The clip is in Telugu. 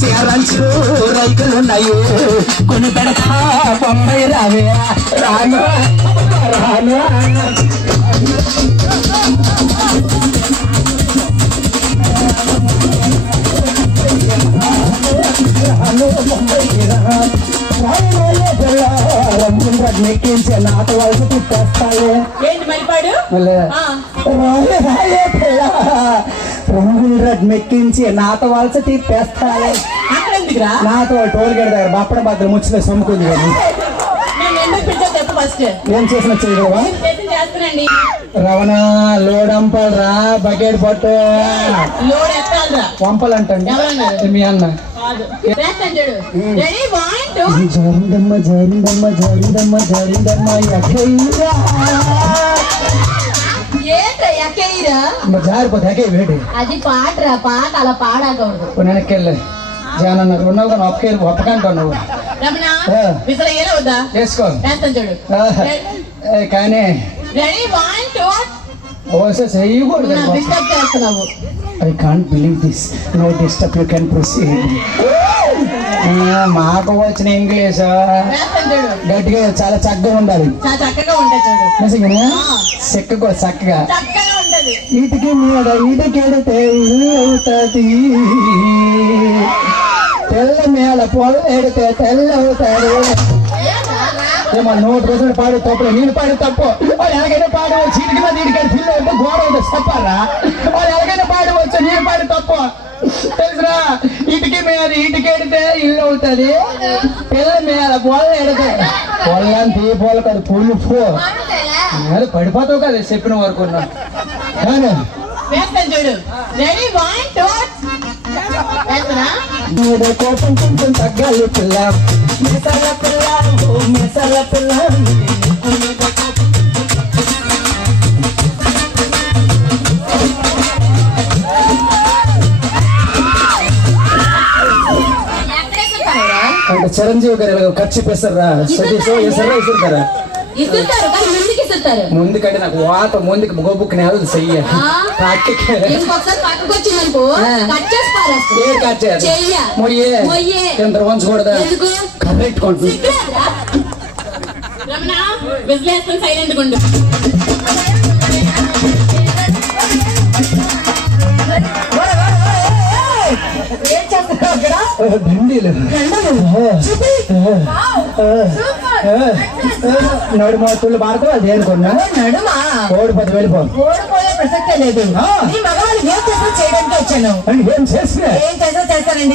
చీరల్చు రైతులున్నాయి కొన్ని పెడతా బొంబాయి రావే రాను రాను నెక్కించి నాతో వాళ్ళు తిప్పేస్తాయి ఏంటి మరిపాడు రంగుల రెడ్ మెక్కించి నాతో వలస తిప్పేస్తాయి నాతో టోల్ గేట్ దగ్గర బప్పడ బద్దలు ముచ్చితే సొమ్ముకుంది కానీ ఏం చేసిన చేయగలవా రవణ లోడంపల్ రా బకెట్ పట్టు వంపలు అంటండి మీ అన్న జారిందమ్మ జారిందమ్మ జారిందమ్మ జారిందమ్మ జారిపోతే వేడి అది పాటరా పాట అలా పాడకూడదు వెనక్కెళ్ళి జానన్న ఉన్నావు కానీ ఒప్పకంటావు నువ్వు చేసుకో కానీ I can't believe this. No disturb, you can proceed. మాకు వచ్చిన ఇంగ్లీష్ గట్టిగా చాలా చక్కగా ఉండాలి చెక్కకో చక్కగా ఇటుకి మీద ఇటుకెడితే ఇల్లు అవుతుంది తెల్ల మేళ పొల ఎడితే తెల్ల అవుతాడు ఏమో 100% పాడు తప్పు నేను పాడు తప్పు వాళ్ళు ఎలాగైనా పాడవచ్చు ఇటుకి మీద ఇటుకెళ్ళి పిల్ల అంటే ఘోర అవుతుంది చెప్పారా వాళ్ళు ఎలాగైనా పాడవచ్చు నేను పాడు తప్పు తెలుసురా ఇటుకి మీద ఇటుకెడితే ఇల్లు అవుతుంది పిల్ల మీద పొల ఎడితే పొల్లంత ఏ పొల కాదు పుల్లు పో పడిపోతావు కదా చెప్పిన వరకు కోపం కొంచెం తగ్గాలి పిల్ల మిసల పిల్ల మిసల పిల్ల అంటే చిరంజీవి గారు ఖర్చు పెస్తారా సతీష్ ఎసరా ఇస్తుంటారా ముందుకంటే నాకు వాత ముందుకు గోబుక్ నేల చెయ్యి వంచకూడదా కరెక్ట్ భిండీలు నడుమ తుళ్ళు పాడుకో అది అనుకున్నా ఓడిపోతే వెళ్ళిపో ఓడిపోయే ప్రసక్తే లేదు చేయడానికి వచ్చాను ఏం చేస్తా చేస్తానండి